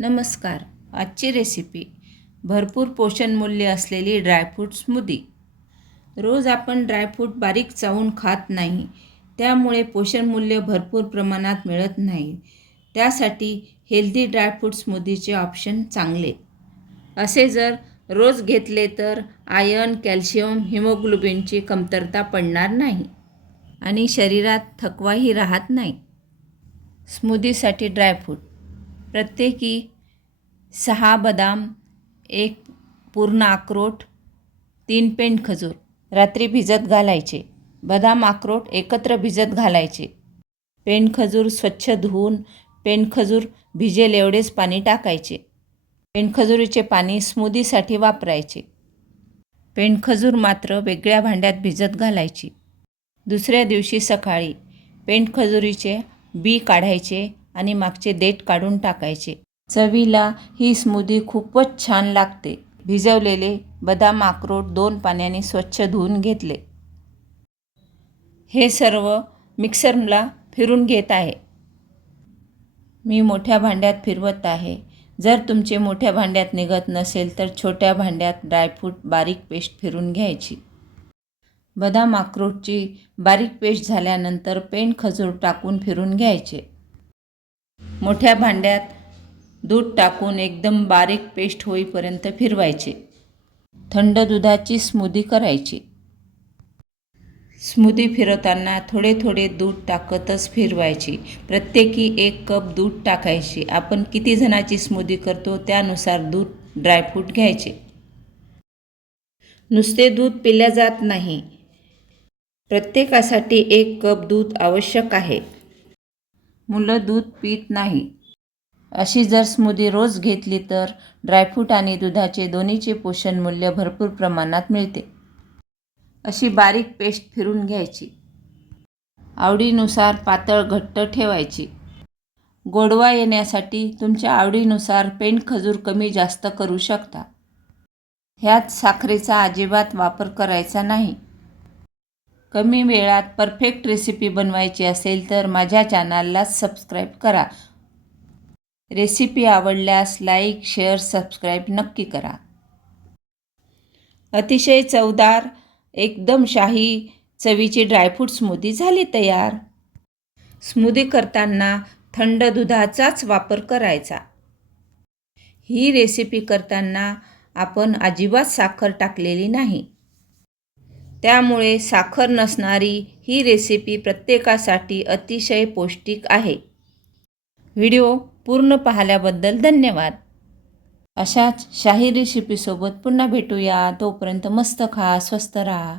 नमस्कार. आजची रेसिपी भरपूर पोषण मूल्य असलेली ड्रायफ्रूट स्मूदी. रोज आपण ड्रायफ्रूट बारीक चावून खात नाही, त्यामुळे पोषण मूल्य भरपूर प्रमाणात मिळत नाही. त्यासाठी हेल्दी ड्रायफ्रूट स्मूदीचे ऑप्शन चांगले. असे जर रोज घेतले तर आयर्न, कॅल्शियम, हिमोग्लोबिनची कमतरता पडणार नाही आणि शरीरात थकवाही राहत नाही. स्मूदीसाठी ड्रायफ्रूट प्रत्येकी 6 बदाम, 1 पूर्ण अक्रोड, 3 पेंड खजूर रात्री भिजत घालायचे. बदाम अक्रोड एकत्र भिजत घालायचे. पेंड खजूर स्वच्छ धुवून पेंड खजूर भिजेल एवढेच पाणी टाकायचे. पेंड खजुरीचे पाणी स्मूदीसाठी वापरायचे. पेंड खजूर मात्र वेगळ्या भांड्यात भिजत घालायची. दुसऱ्या दिवशी सकाळी पेंड खजुरीचे बी काढायचे आणि मागचे देठ काढून टाकायचे. चवीला ही स्मूदी खूपच छान लागते. भिजवलेले बदाम अक्रोड 2 पाण्याने स्वच्छ धुवून घेतले. हे सर्व मिक्सरला फिरून घेत आहे. मी मोठ्या भांड्यात फिरवत आहे. जर तुमचे मोठ्या भांड्यात निघत नसेल तर छोट्या भांड्यात ड्रायफ्रूट बारीक पेस्ट फिरून घ्यायची. बदाम अक्रोडची बारीक पेस्ट झाल्यानंतर पेंड खजूर टाकून फिरून घ्यायचे. मोठ्या भांड्यात दूध टाकून एकदम बारीक पेस्ट होईपर्यंत फिरवायचे. थंड दुधाची स्मूदी करायची. स्मूदी फिरवताना थोडे थोडे दूध टाकतच फिरवायची. प्रत्येकी 1 कप दूध टाकायचे. आपण किती जणांची स्मूदी करतो त्यानुसार दूध ड्रायफ्रूट घ्यायचे. नुसते दूध पिले जात नाही. प्रत्येकासाठी 1 कप दूध आवश्यक आहे. मुलं दूध पित नाही. अशी जर स्मूदी रोज घेतली तर ड्रायफ्रूट आणि दुधाचे दोन्हीचे पोषण मूल्य भरपूर प्रमाणात मिळते. अशी बारीक पेस्ट फिरून घ्यायची. आवडीनुसार पातळ घट्ट ठेवायची. गोडवा येण्यासाठी तुमच्या आवडीनुसार पेंड खजूर कमी जास्त करू शकता. ह्यात साखरेचा अजिबात वापर करायचा नाही. कमी वेळात परफेक्ट रेसिपी बनवायची असेल तर माझ्या चॅनलला सबस्क्राईब करा. रेसिपी आवडल्यास लाईक, शेअर, सबस्क्राईब नक्की करा. अतिशय चवदार, एकदम शाही चवीची ड्रायफ्रूट स्मूदी झाली तयार. स्मूदी करताना थंड दुधाचाच वापर करायचा. ही रेसिपी करताना आपण अजिबात साखर टाकलेली नाही. त्यामुळे साखर नसणारी ही रेसिपी प्रत्येकासाठी अतिशय पौष्टिक आहे. व्हिडिओ पूर्ण पाहिल्याबद्दल धन्यवाद. अशाच शाही रेसिपीसोबत पुन्हा भेटूया. तोपर्यंत मस्त खा, स्वस्त राहा.